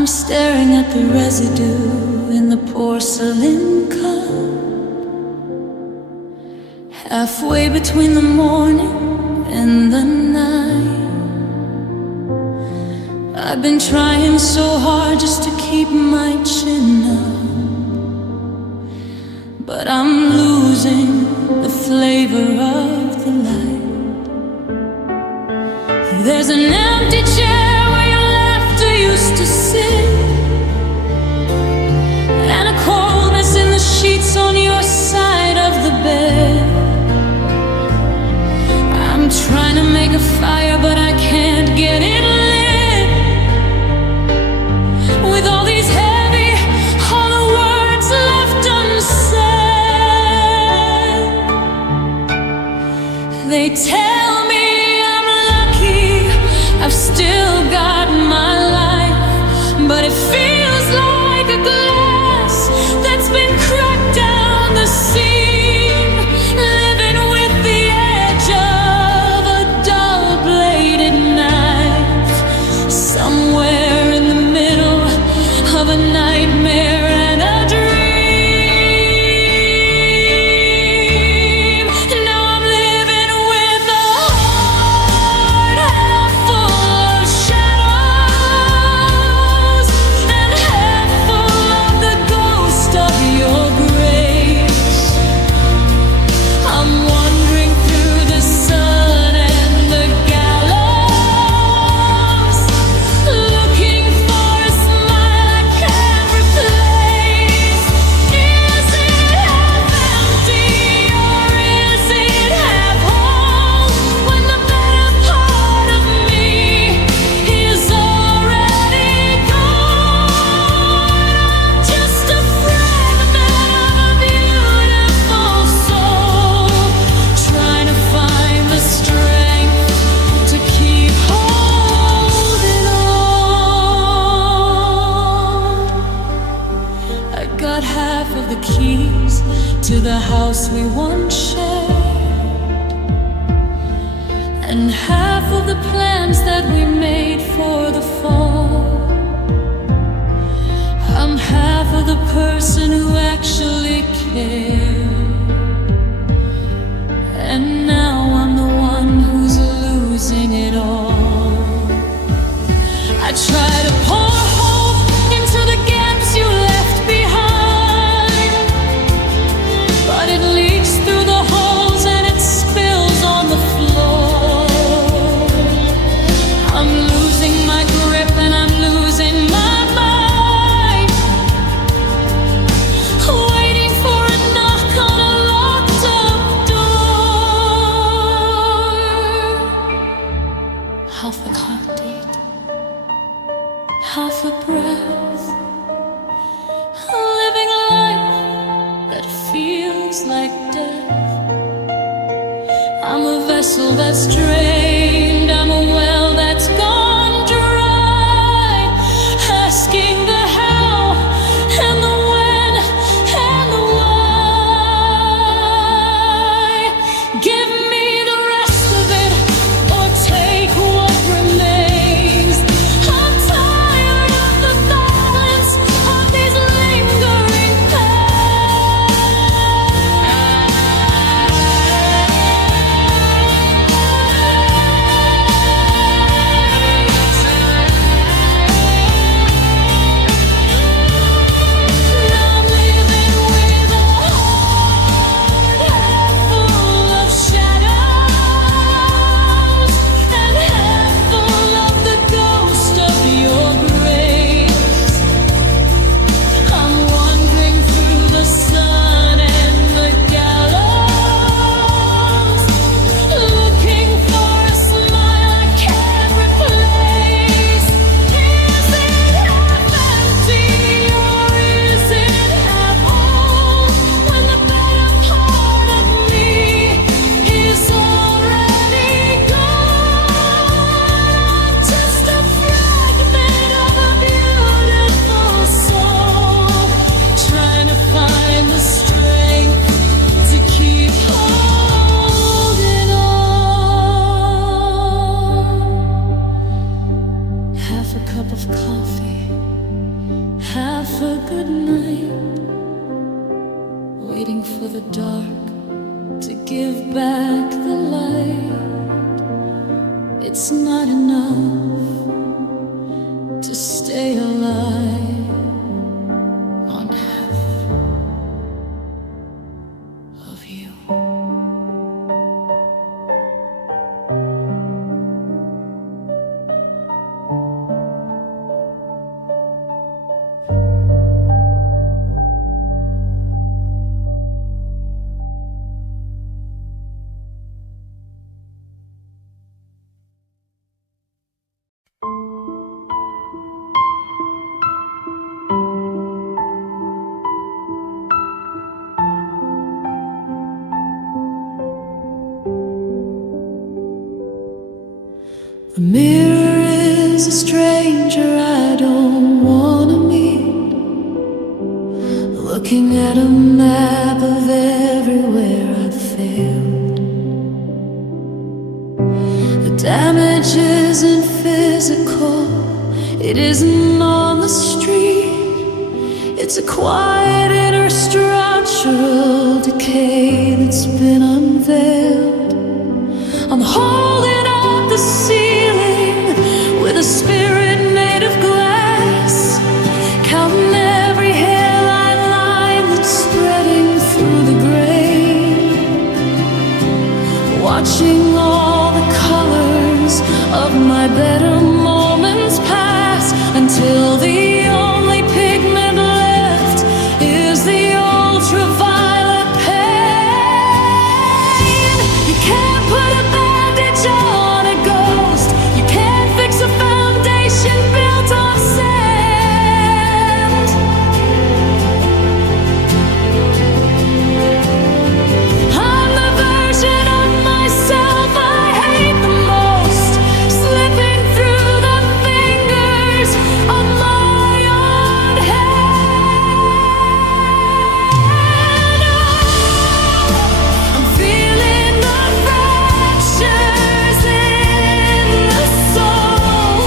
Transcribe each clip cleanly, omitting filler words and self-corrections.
I'm staring at the residue in the porcelain cup, halfway between the morning and the night. I've been trying so hard just to keep my chin up, but I'm losing the flavor of the light. There's an empty chair where your laughter used to sit, and a coldness in the sheets on your side of the bed. I'm trying to make a fire, but I can't get it lit. With all these heavy, hollow words left unsaid, they tell me I'm lucky, I've still got my life, but it feels like a glass that's been cracked down the seam, living with the edge of a dull-bladed knife, somewhere in the middle of a nightmare and a dream. Now I'm living with a heart half full of shadows and half full of the ghost of your grace. I'm wandering through the sun and the gallows, looking for a smile I can't replace. Is it half empty or is it half whole, when the better part of me is already gone? I'm just a fragment of a beautiful soul, trying to find the strength to keep holding on. I got half of the keys to the house we once shared, and half of the plans that we made for the fall. I'm half of the person who actually cared, and now I'm the one who's losing it all. I try to pour hope into the gaps you left behind, but it leaks through the holes and it spills on the floor. I'm losing my grip and I'm losing my mind, waiting for a knock on a locked up door. Half a heartbeat, half a breath, living a life that feels like death. I'm a vessel that's drained, I'm a well that's gone dry, asking the how and the when and the why. Give me the rest of it or take what remains. I'm tired of the violence of these lingering pains. waiting for the dark to give back the light. It's not enough to stay alive on half of you. The mirror is a stranger I don't wanna meet, looking at a map of everywhere I've failed. The damage isn't physical, it isn't on the street. It's a quiet inner structural decay that's been unveiled. I'm holding up the ceiling with a spirit made of glass, counting every hairline line that's spreading through the grain, watching all the colors of my better moments pass until the only pigment left is the ultraviolet pain. You can't put a bandage on a ghost. You can't fix a foundation built on sand. I'm the version of myself I hate the most, slipping through the fingers of my own hand. I'm feeling the fractures in the soul,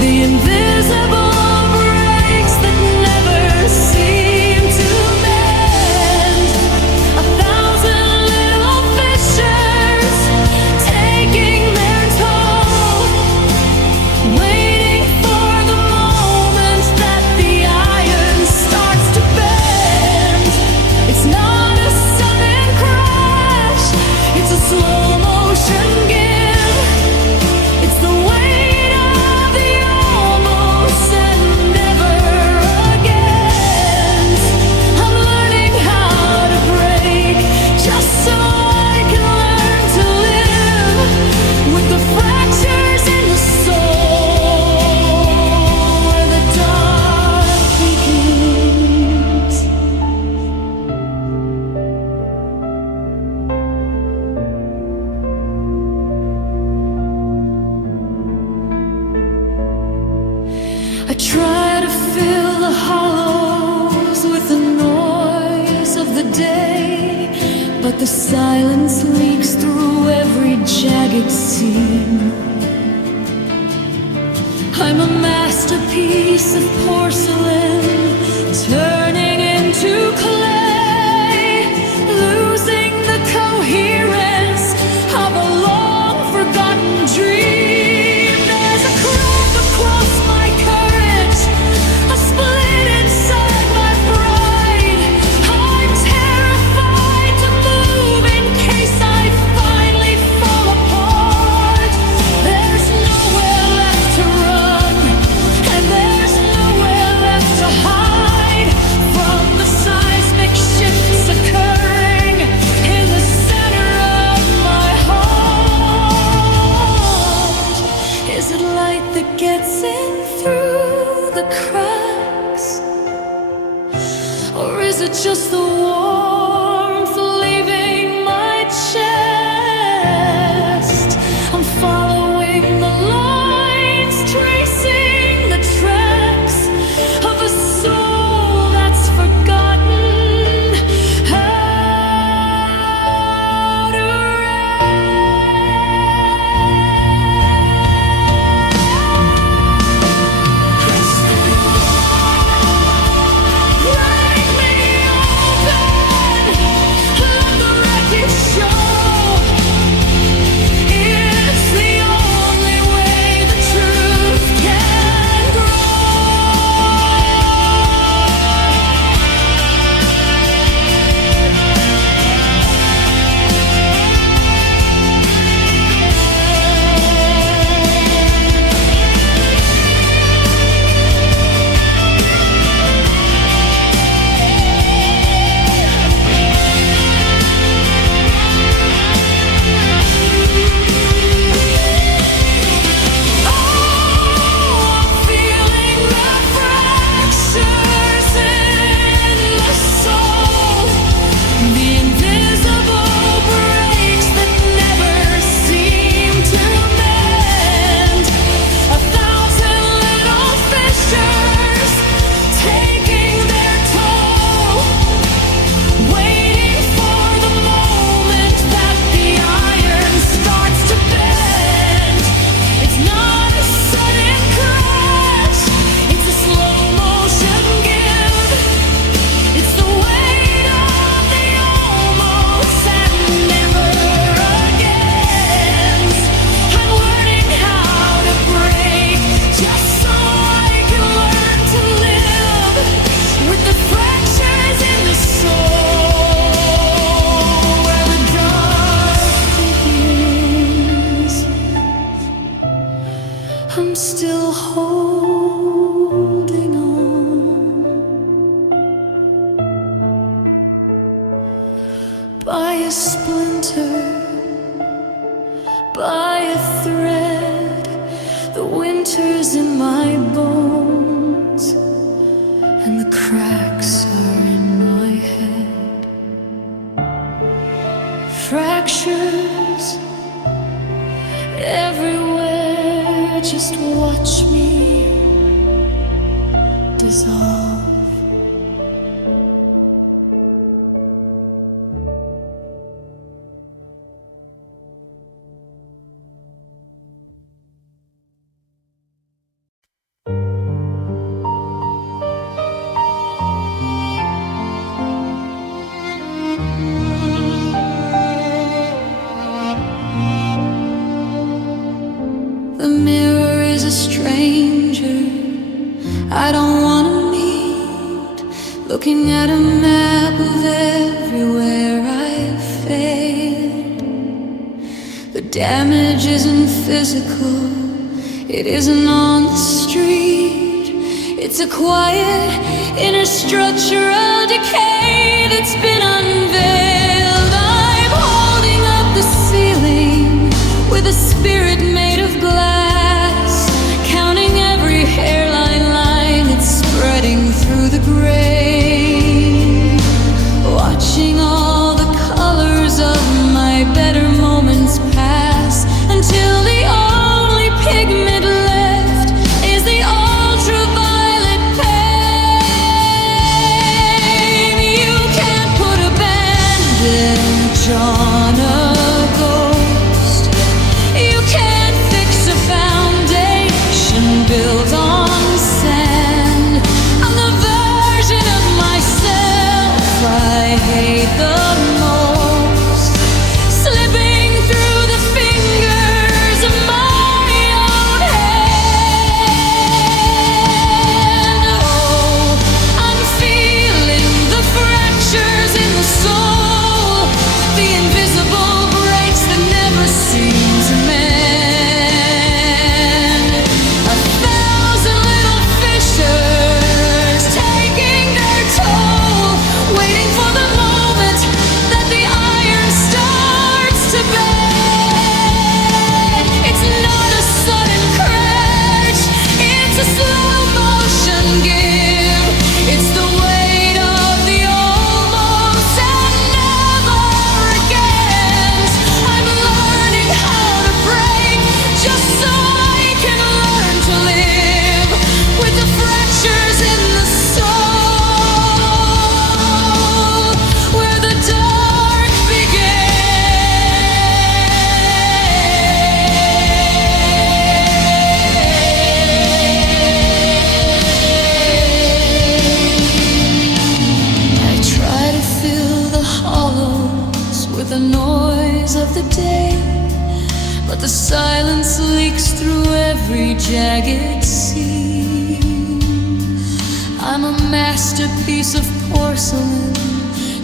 the invisible breaks that never seem to mend. 1,000 little fissures taking their toll, waiting for the moment that the iron starts to bend. It's not a sudden crash, it's a slow motion give. It's the weight of the almost and never again. I'm learning how to break just so I can learn to live with the fractures in the soul where the dark begins. I try to fill the hollows with the noise of the day, but the silence leaks through every jagged seam. I'm a masterpiece of porcelain, turning into clay, losing the coherence of a long-forgotten dream. There's a crack across my courage, a split inside my pride. I'm terrified to move in case I finally fall apart. There's nowhere left to run, and there's nowhere left to hide from the size by a splinter, by a thread. The winter's in my bones, and the cracks are in my head. Fractures everywhere, just watch me dissolve. The mirror is a stranger I don't wanna meet, looking at a map of everywhere I've failed. The damage isn't physical, it isn't on the street. It's a quiet inner structural decay that's been unveiled. I'm holding up the ceiling with a spirit made of glass, counting every hairline line that's spreading through the gray, watching all the colors of my better moments pass, until the only pigment left is the ultraviolet pain. You can't put a bandage on a ghost. You can't fix a foundation built on sand. I'm the version of myself I hate the most, slipping through the fingers of my own hand. Oh, I'm feeling the fractures in the soul, the invisible breaks that never seem to mend. 1,000 little fissures taking their toll, waiting for the moment that the iron starts to bend. It's not a sudden crash, it's a slow motion give. It's the weight of the almost and never again. I'm learning how to break just so I can learn to live with the fractures in the soul, where the dark began. I try to fill the hollows with the noise of the day, but the silence leaks through every jagged seam. I'm a masterpiece of porcelain,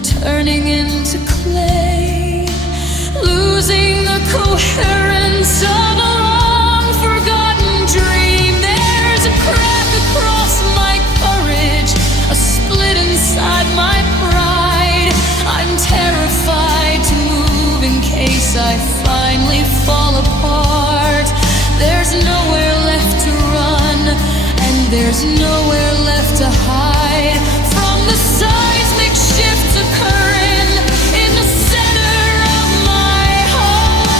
turning into clay, losing the coherence of a long-forgotten dream. There's a crack across my courage, a split inside my pride. I'm terrified to move in case I finally fall apart. There's nowhere left to run, and there's nowhere left to hide from the seismic shifts occurring in the center of my heart.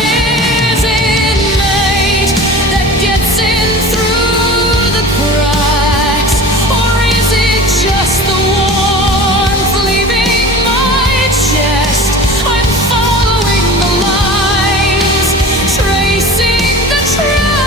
Is it night that gets in through the cracks, or is it just the warmth leaving my chest? I'm following the lines, tracing the tracks.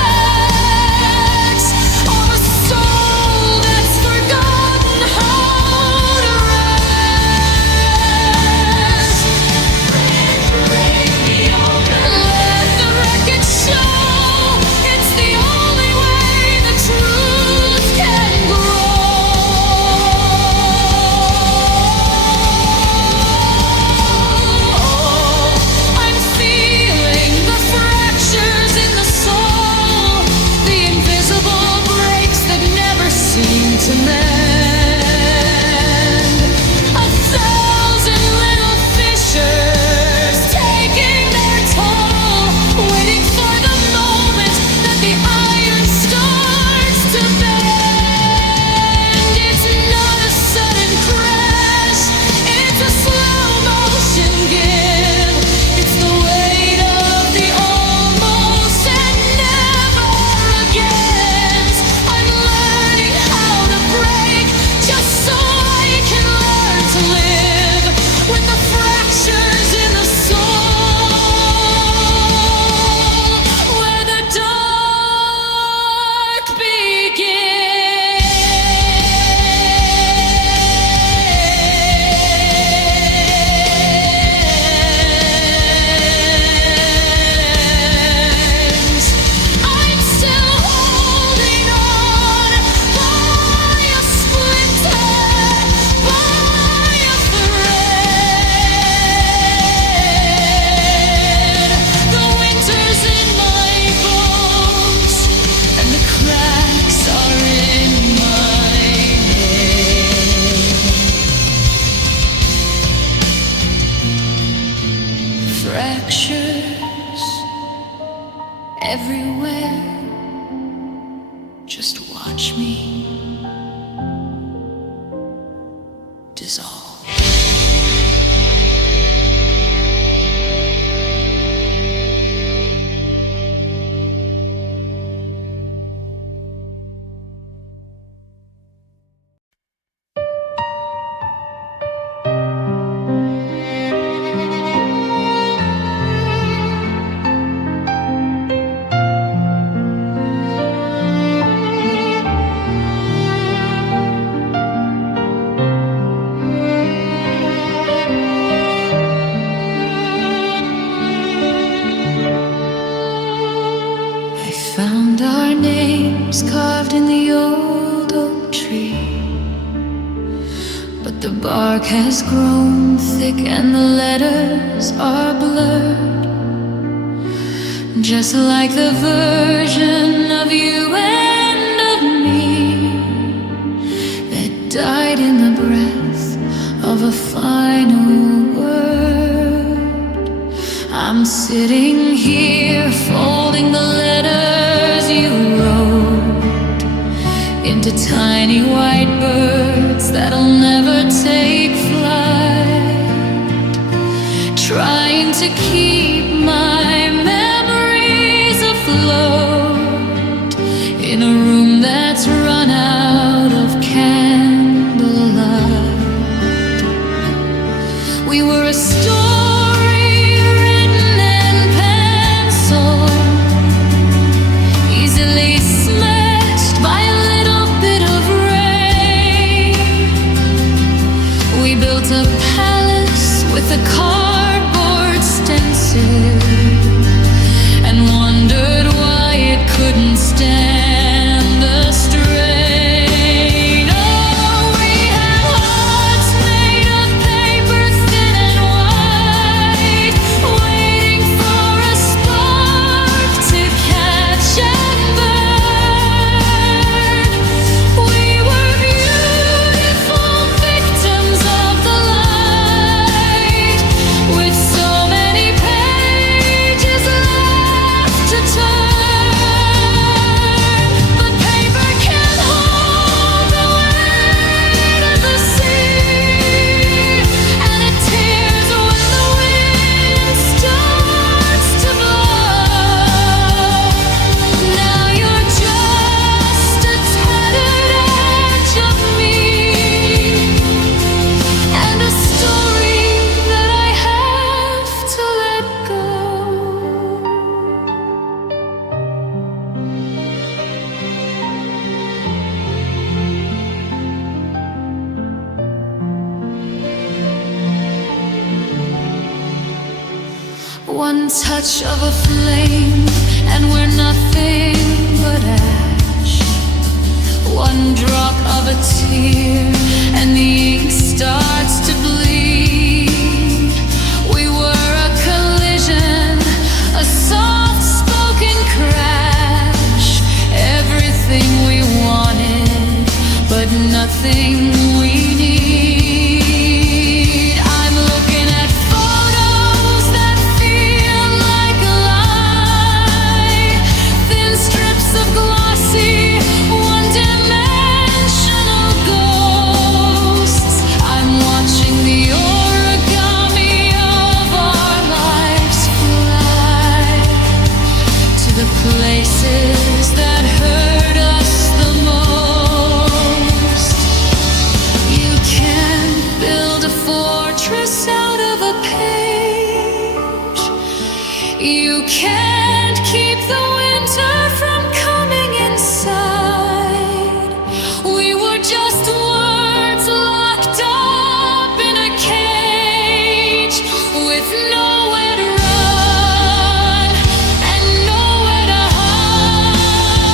everywhere. Just watch me dissolve. Found our names carved in the old oak tree, but the bark has grown thick and the letters are blurred, just like the version of you and of me that died in the breath of a final word. I'm sitting here folding the letters you wrote into tiny white birds that'll never take flight, trying to keep my memories afloat in a room that's run out of candlelight. We were a story written in pencil, easily smashed by a little bit of rain. We built a palace with a cardboard stencil and wondered why it couldn't stand the strain. Oh, we had hearts made of paper thin and white, waiting for a spark to catch and burn. We were beautiful victims of the light, with so many pages left to turn. But paper can't hold the weight of the sea, and it tears when the wind starts to blow. Now you're just a tattered edge of me, and a story that I have to let go. One touch of a flame, and we're nothing but ash. One drop of a tear, and the ink starts to bleed. We were a collision, a soft-spoken crash. Everything we wanted, but nothing we need. I'm looking at photos that feel like a lie, thin strips of glossy, one-dimensional ghosts. I'm watching the origami of our lives fly to the places that hurt us the most. You can't build a fortress out of a page. You can't keep the winter from coming inside. We were just words locked up in a cage, with nowhere to run and nowhere to hide.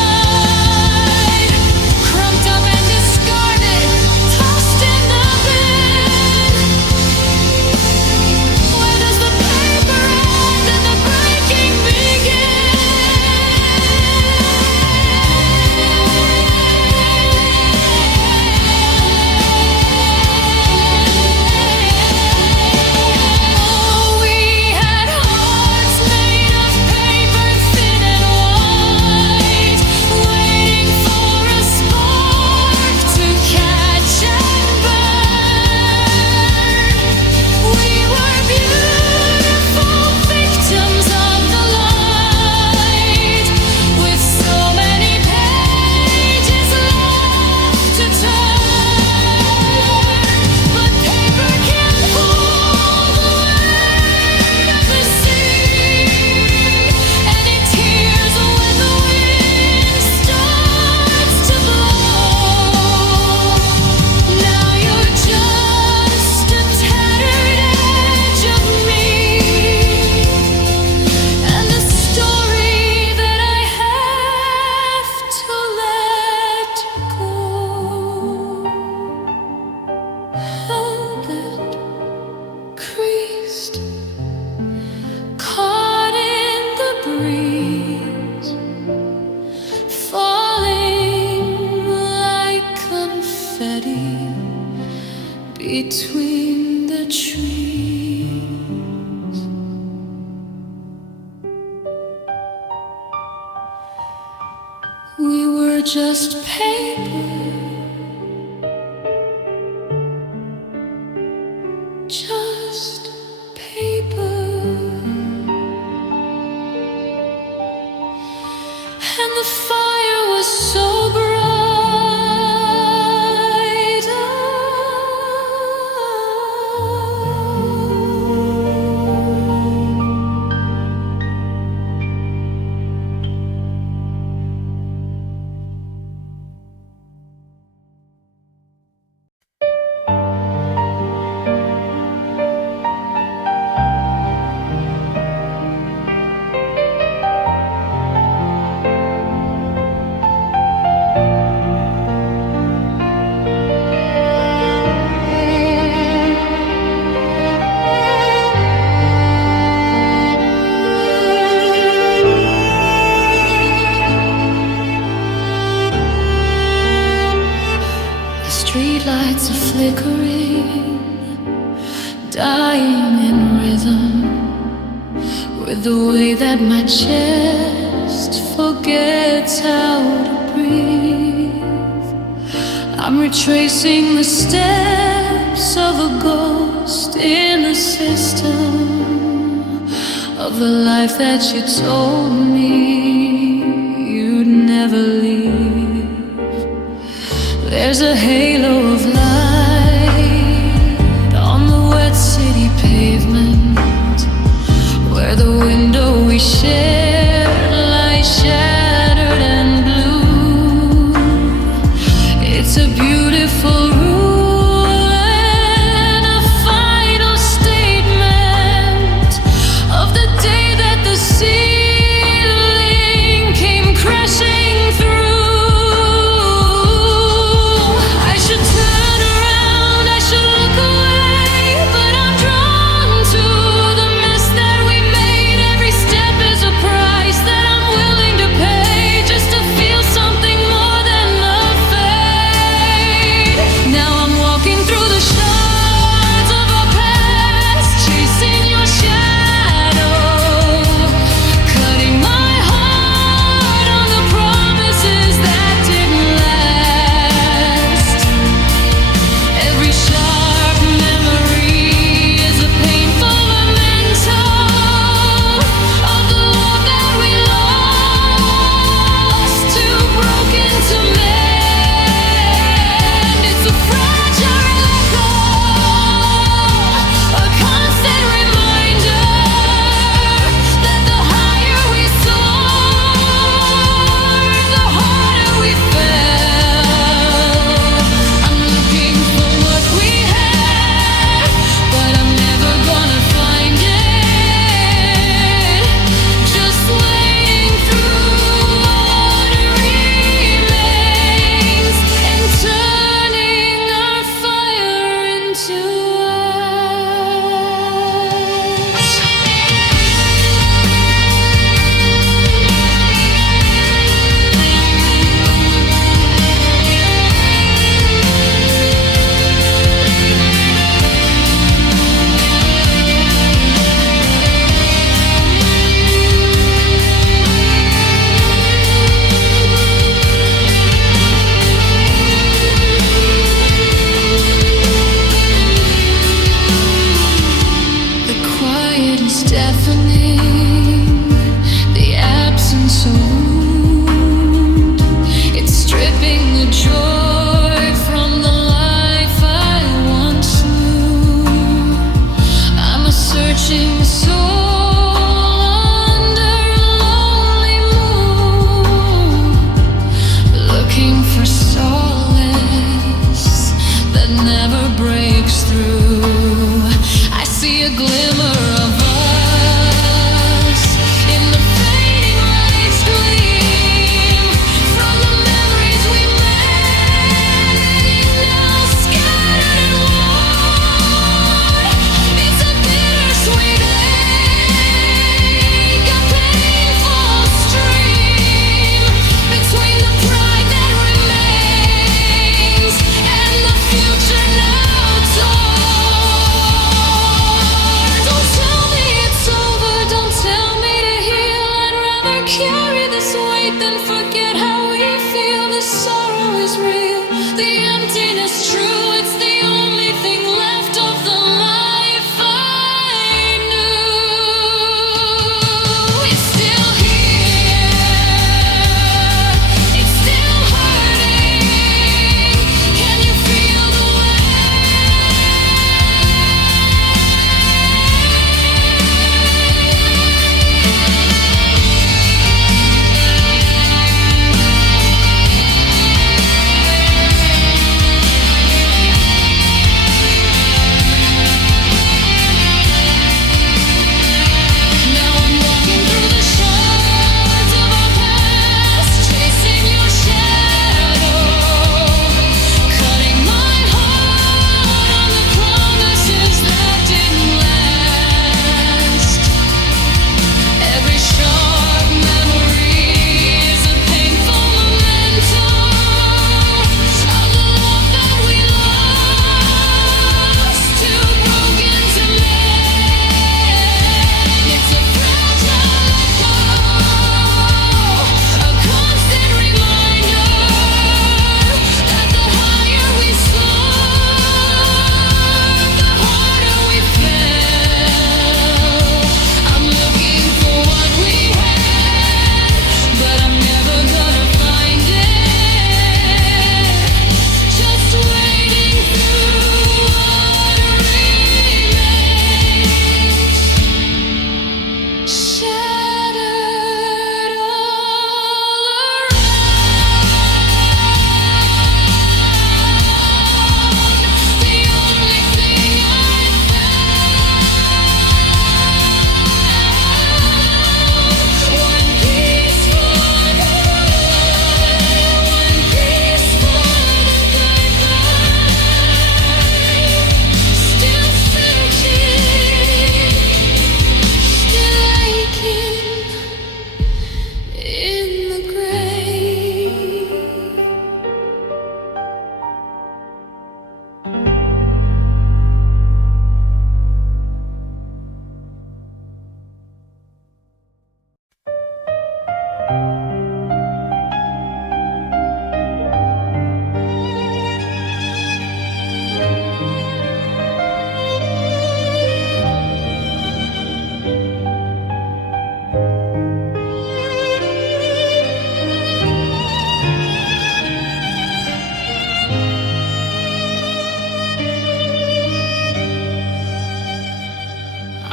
Crumped up and discarded, tossed in the bin. Where does the paper end and the breaking begin? between the trees. We were just paper, just paper, and the fire was so bright. Streetlights are flickering, dying in rhythm with the way that my chest forgets how to breathe. I'm retracing the steps of a ghost in the system of the life that you told me you'd never leave. There's a halo of light on the wet city pavement, where the window we shared lies shattered and blue. It's a beautiful rule and a final statement of the day that the ceiling came crashing through.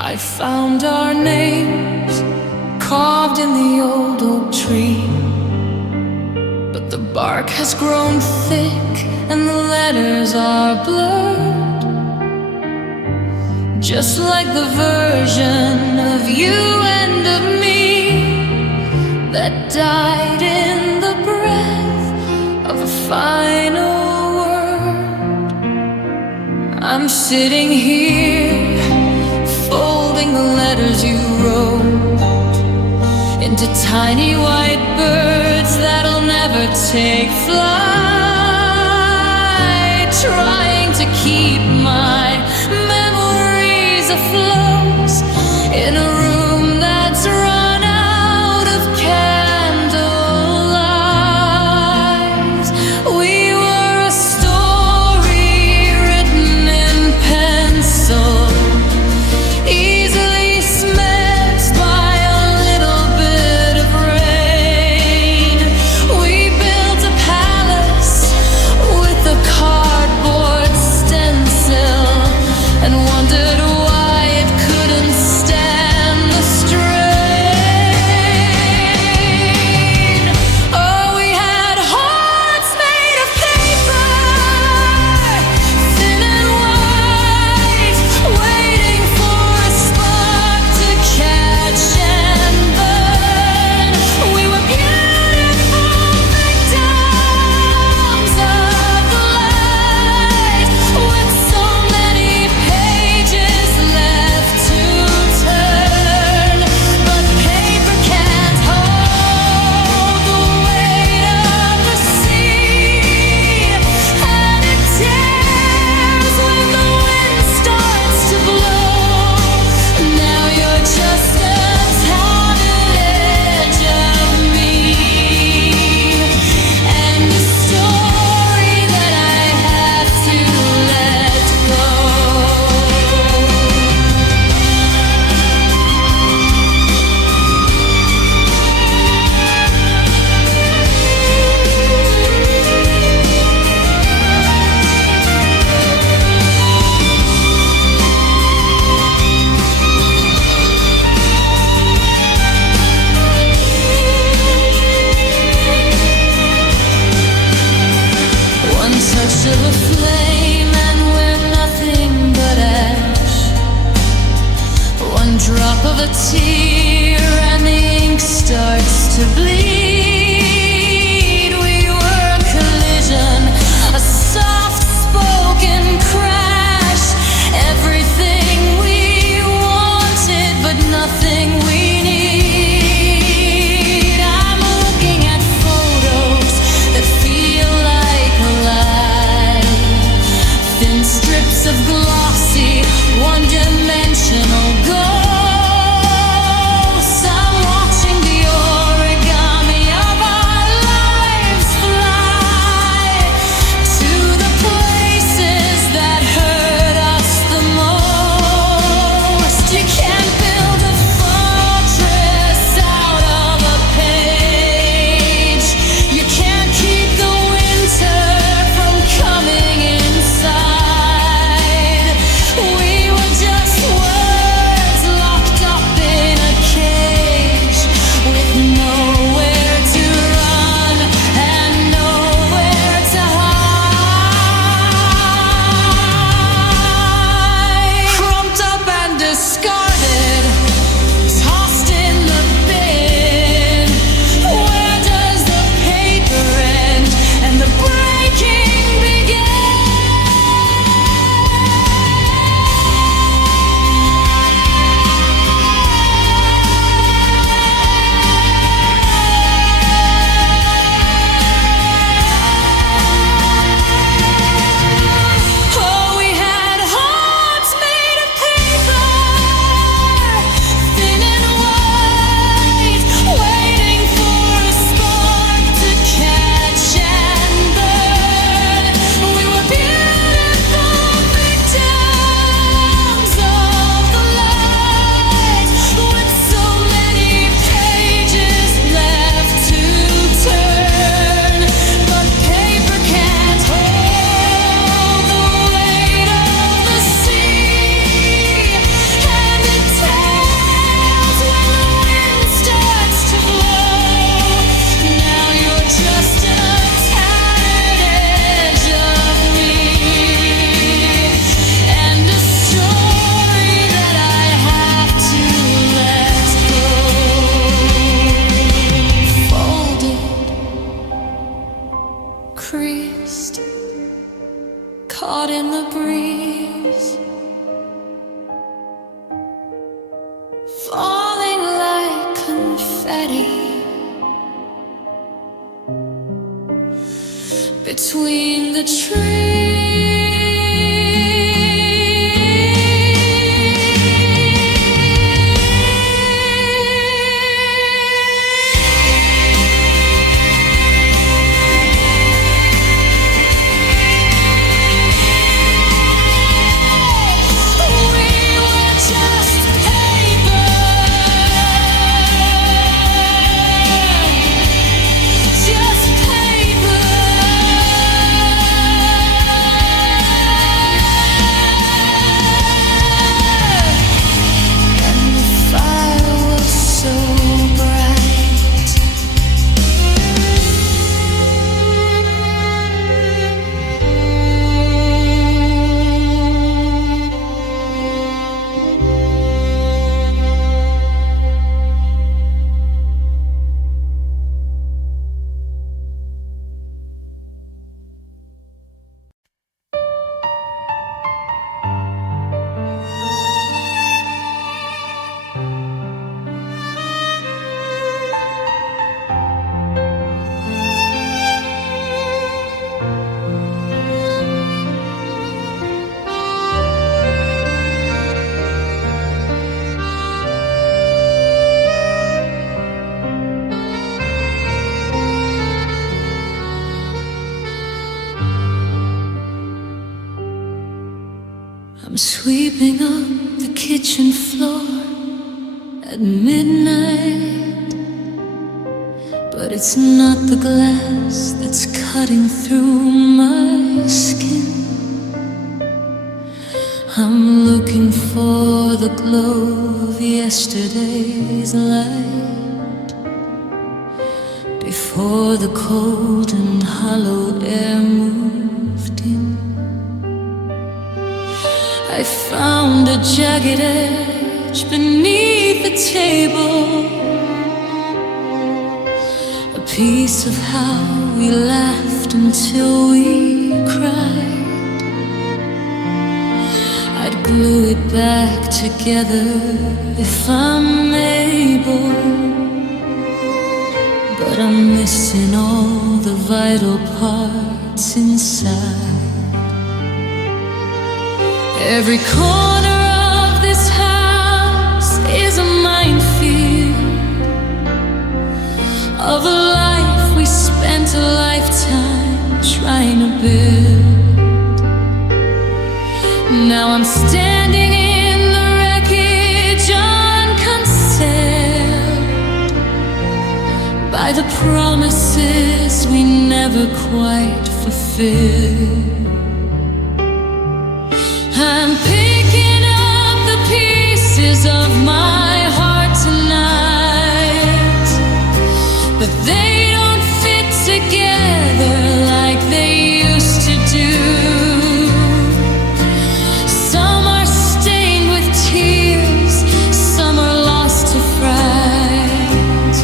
I found our names carved in the old oak tree, but the bark has grown thick and the letters are blurred, just like the version of you and of me that died in the breath of a final word. I'm sitting here folding the letters you wrote into tiny white birds that'll never take flight, trying to keep my memories afloat in a room that's run out of candlelight. We were a story written in pencil, easily smelt by a little bit of rain. We built a palace with a cardboard stencil and wondered why it couldn't stand the strain. Oh, we had hearts made of paper, thin and white, waiting for a spark to catch and burn. We were beautiful victims of the light, with so many pages left to turn. But paper can't hold the weight of the sea, and it tears when the wind starts to blow. Now you're just a tiny edge of me, and a story that I have to let go. One touch of a flame and we're nothing but ash. One drop of a tear and the ink starts to bleed. We were a collision, a soft-spoken crash. Everything we wanted, but nothing we need. I'm looking at photos that feel like alive, thin strips of glossy, one-dimensional ghosts. I'm watching the origami between the trees. I'm sweeping up the kitchen floor at midnight, but it's not the glass that's cutting through my skin. I'm looking for the glow of yesterday's light before the cold and hollow air moved in. I found a jagged edge beneath the table, a piece of how we laughed until we cried. I'd glue it back together if I'm able, but I'm missing all the vital parts inside. Every corner of this house is a minefield of a life we spent a lifetime trying to build. Now I'm standing in the wreckage unconcealed by the promises we never quite fulfilled. I'm picking up the pieces of my heart tonight, but they don't fit together like they used to do. Some are stained with tears, some are lost to fright,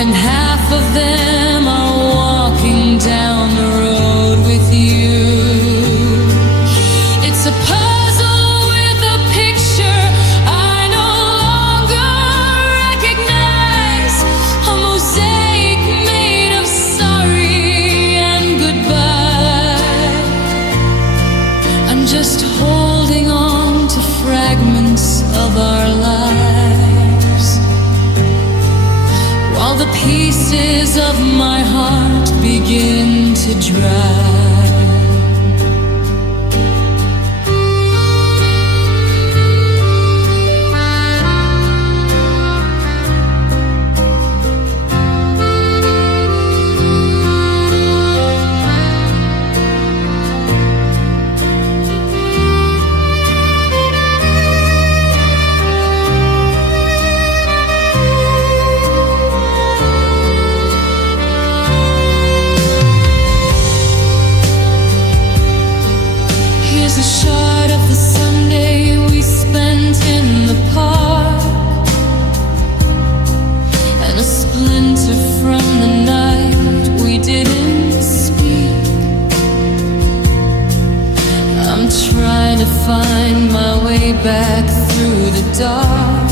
and half of them are walking down the road with you. It's a puzzle with a picture I no longer recognize, a mosaic made of sorry and goodbye. I'm just holding on to fragments of our lives, while the pieces of my heart begin to dry. Here's a shot of the Sunday we spent in the park, and a splinter from the night we didn't speak. I'm trying to find my way back through the dark,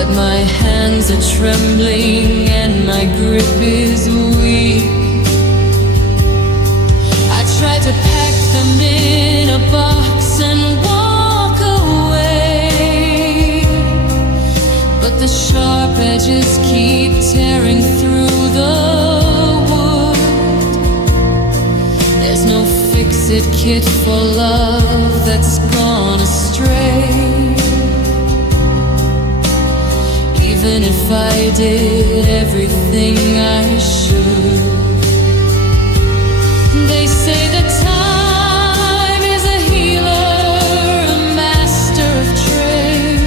but my hands are trembling and my grip is weak. I try to pack them in a box and walk away, but the sharp edges keep tearing through the wood. There's no fix-it kit for love that's gone astray. Even if I did everything I should, they say that time is a healer, a master of trade,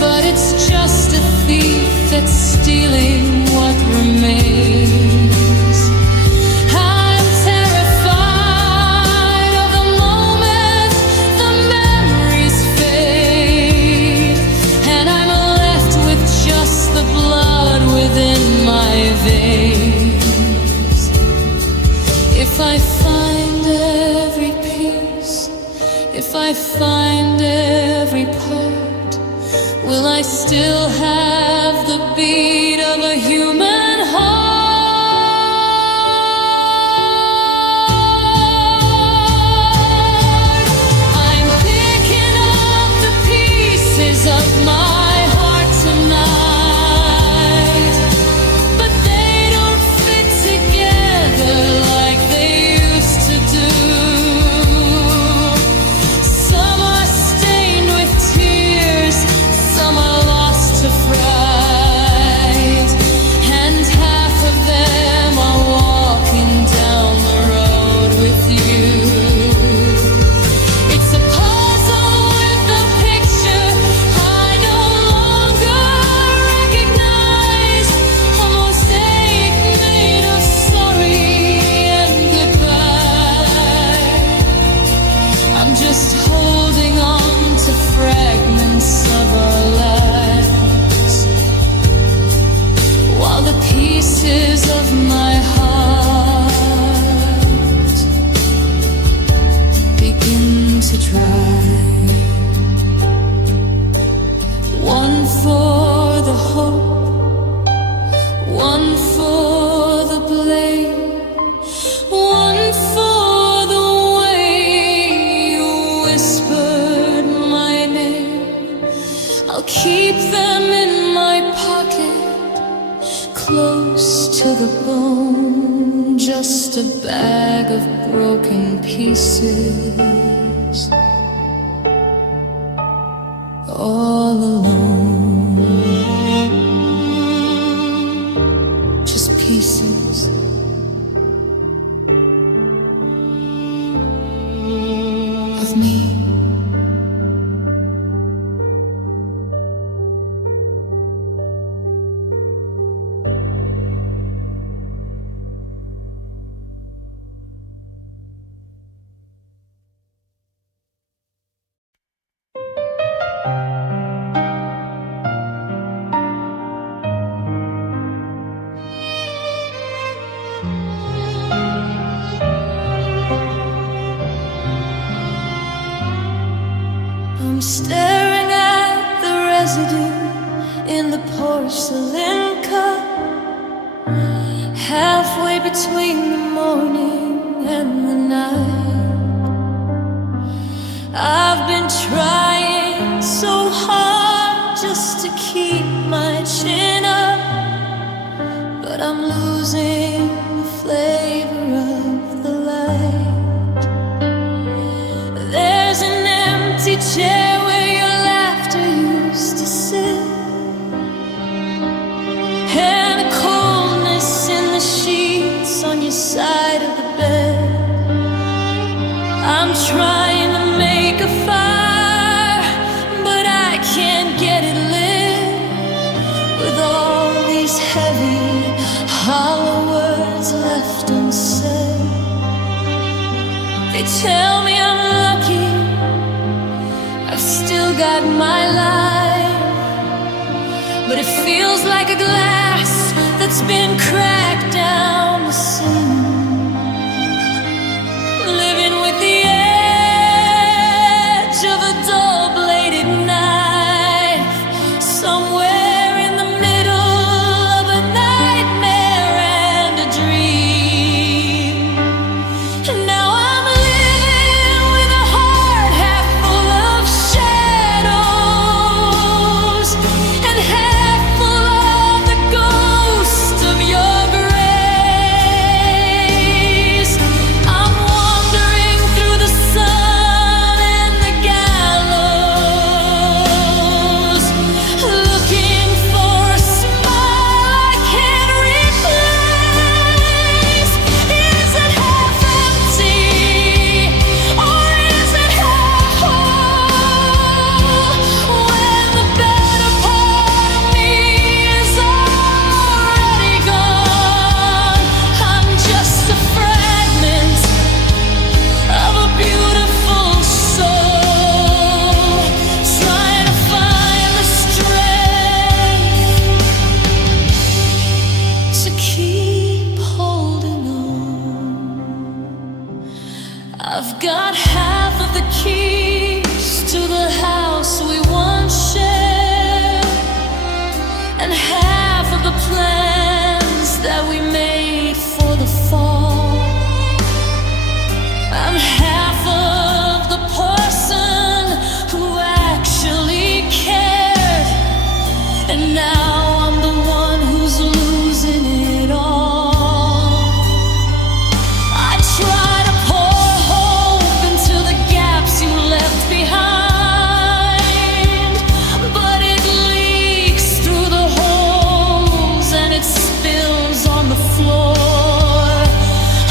but it's just a thief that's stealing what remains. I'm terrified of the moment the memories fade, and I'm left with just the blood within my veins. If I find every piece, if I find every part, will I still have the beat of a human heart? I'm picking up the pieces of my heart tonight, but they don't fit together like they used to do. Some are stained with tears, some are lost to fright, and half of them are walking down the road with you. It's a puzzle with a picture I no longer recognize, a mosaic made of sorry and goodbye. I'm just holding on to fragments of our lives, while the pieces of my heart begin to dry. One for the hope, one for the blame, one for the way you whispered my name. I'll keep them in my pocket, close to the bone, just a bag of broken pieces, all alone. Just pieces of me. I'm staring at the residue in the porcelain cup, halfway between the morning and the night. I've been trying so hard just to keep my chin up, but I'm losing the flavor of the light. There's an empty chair where your laughter used to sit, and a coldness in the sheets on your side of the bed. I'm trying to make a fire, but I can't get it lit, with all these heavy, hollow words left unsaid. They tell me I'm lucky, I've still got my life, but it feels like a glass that's been cracked down the seam, living with the edge of a dull-bladed knife. So half of the keys to the house we once shared, and half of the plans that we made for the fall. I'm half of the person who actually cared, and now I'm the one who's losing it all. I try to pour hope into the gaps you left behind, but it leaks through the holes and it spills on the floor.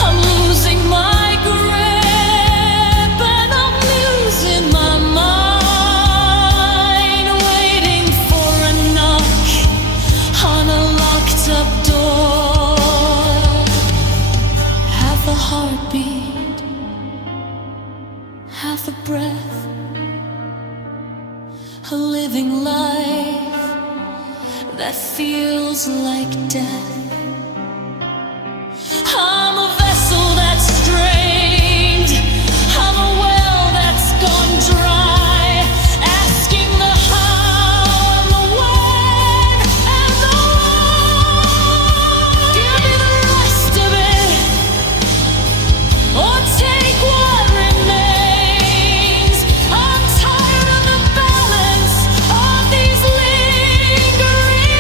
I'm losing my grip and I'm losing my mind, waiting for a knock on a locked up door. Half a heartbeat, half a breath, a living life that feels like death. I'm a vessel that's strained, I'm a well that's gone dry, asking the how and the when and the why. Give me the rest of it, or take what remains. I'm tired of the balance of these lingering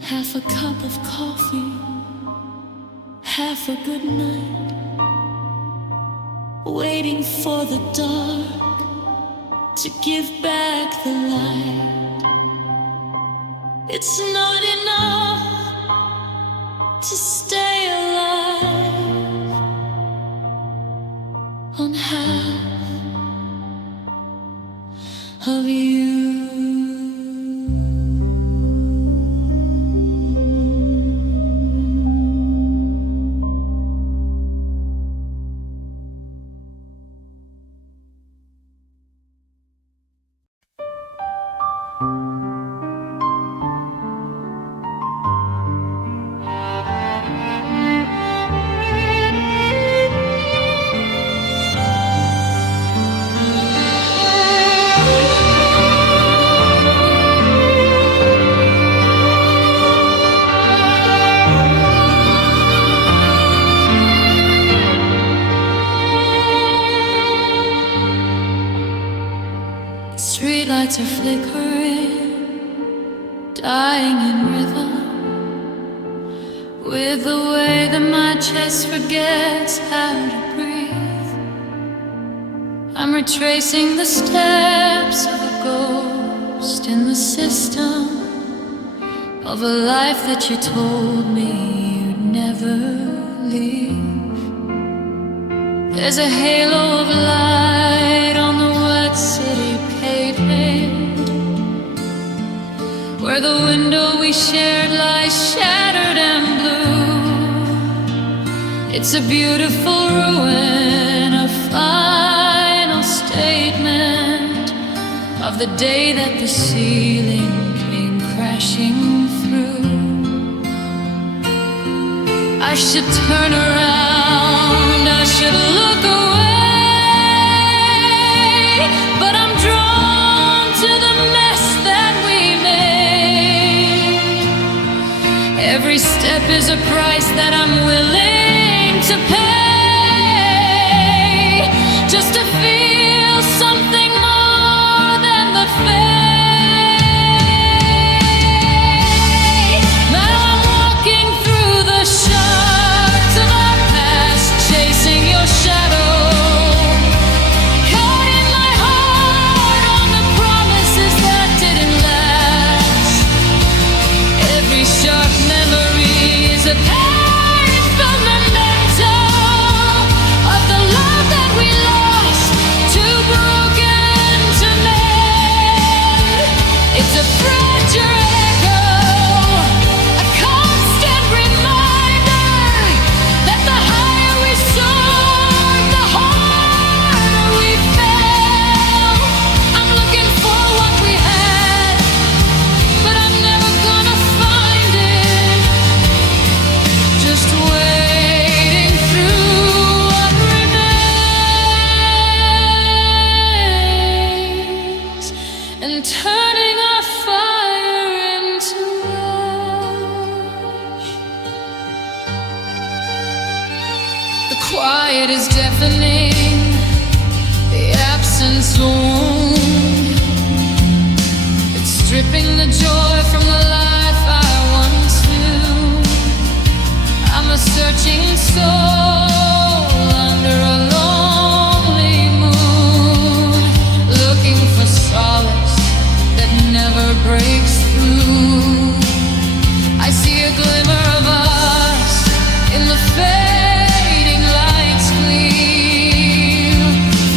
half a cup of coffee, half a good night, waiting for the dark to give back the light. It's not enough to stay alive on half of you. Streetlights are flickering, dying in rhythm with the way that my chest forgets how to breathe. I'm retracing the steps of a ghost in the system of a life that you told me you'd never leave. There's a halo of light on the wet city pavement, where the window we shared lies shattered and blue. It's a beautiful ruin, a final statement of the day that the ceiling came crashing through. I should turn around, I should look away, but I'm drawn to the mess that we made. Every step is a price that I'm willing to pay, just to feel something more than the fake. Now I'm walking through the shards of our past, chasing your shadow, cutting my heart on the promises that didn't last. Every sharp memory is a painful memento of the love that we lost, too broken to mend. It's a fragile echo, a constant reminder that the higher we soared, the harder we fell. I'm looking for what we had, but I'm never gonna find it. Just wading through what remains and turning our fire into ash. The quiet is deafening, the absence a wound. It's stripping the joy from the life I once knew. I'm a searching soul under a lonely moon, looking for solace that never breaks through. I see a glimmer of us in the fading lights gleam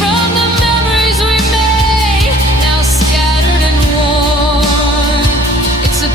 from the memories we made, now scattered and worn. It's a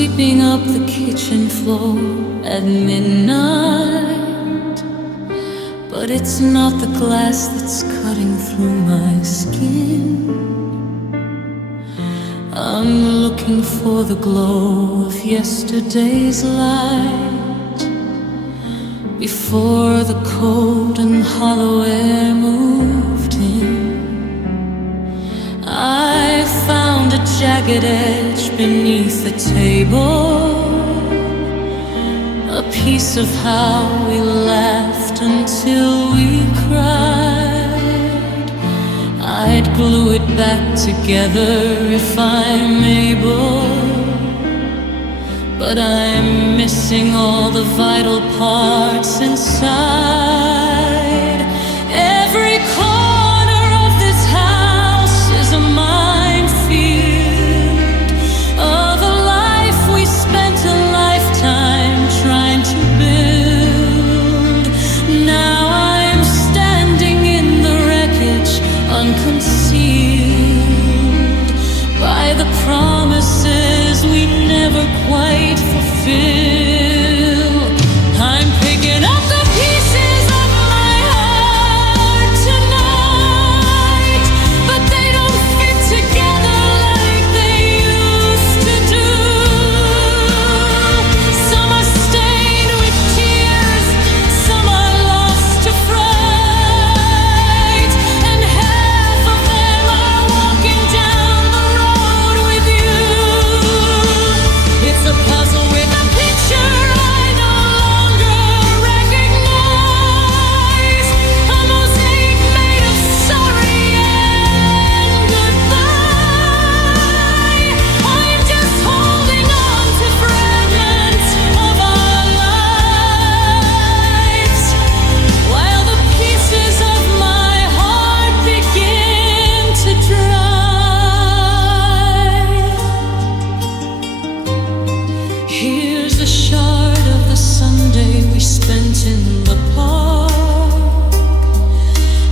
sweeping up the kitchen floor at midnight. But it's not the glass that's cutting through my skin. I'm looking for the glow of yesterday's light, before the cold and hollow air moved in. I found a jagged edge beneath the table, a piece of how we laughed until we cried. I'd glue it back together if I'm able, but I'm missing all the vital parts inside. Every corner of this house is a minefield of a life we spent a lifetime trying to build. Now I'm standing in the wreckage, unconcealed by the promises we never quite fulfill. I'm picking up the pieces of my heart tonight, but they don't fit together like they used to do. Some are stained with tears, some are lost to fright, and half of them are walking down the road with you. It's a puzzle with a picture I no longer recognize, a mosaic made of sorry and goodbye. I'm just holding on to fragments of our lives, while the pieces of my heart begin to dry. Here's a shard of the Sunday we spent in the park,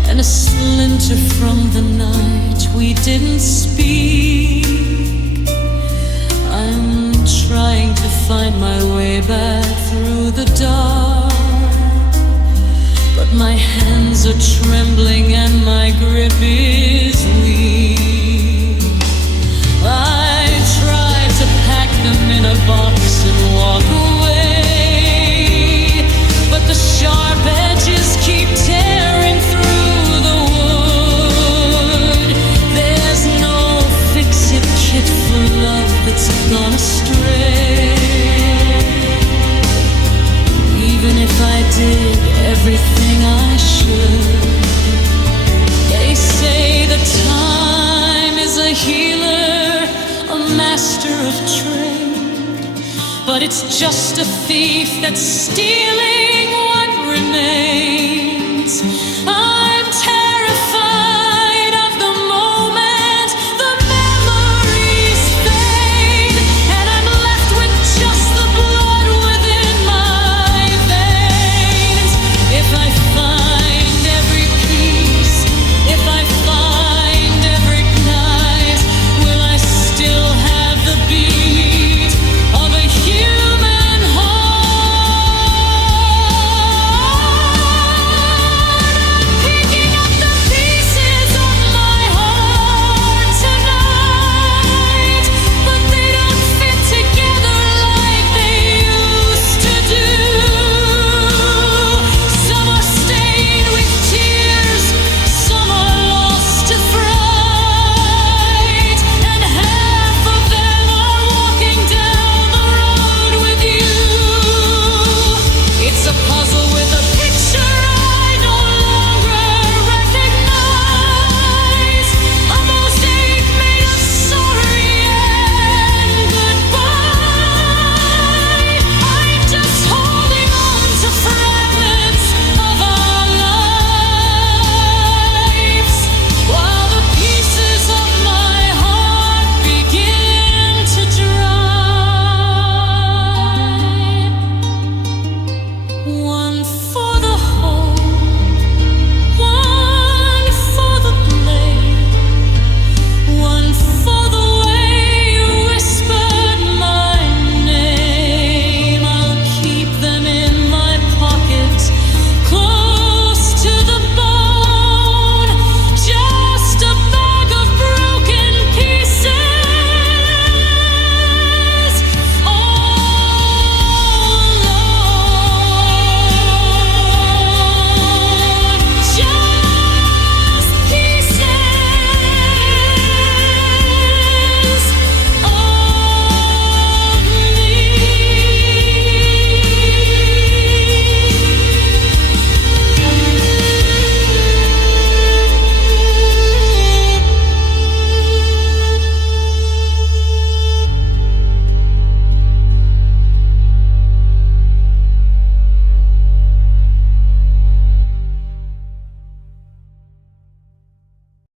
and a splinter from the night we didn't speak. I'm trying to find my way back through the dark, but my hands are trembling and my grip is weak. I tried to pack them in a box and walk away, but the sharp edges keep tearing through the wood. There's no fix-it kit for love that's gone astray. Even if I did everything I should, they say that time is a healer, a master of trade, but it's just a thief that's stealing what remains.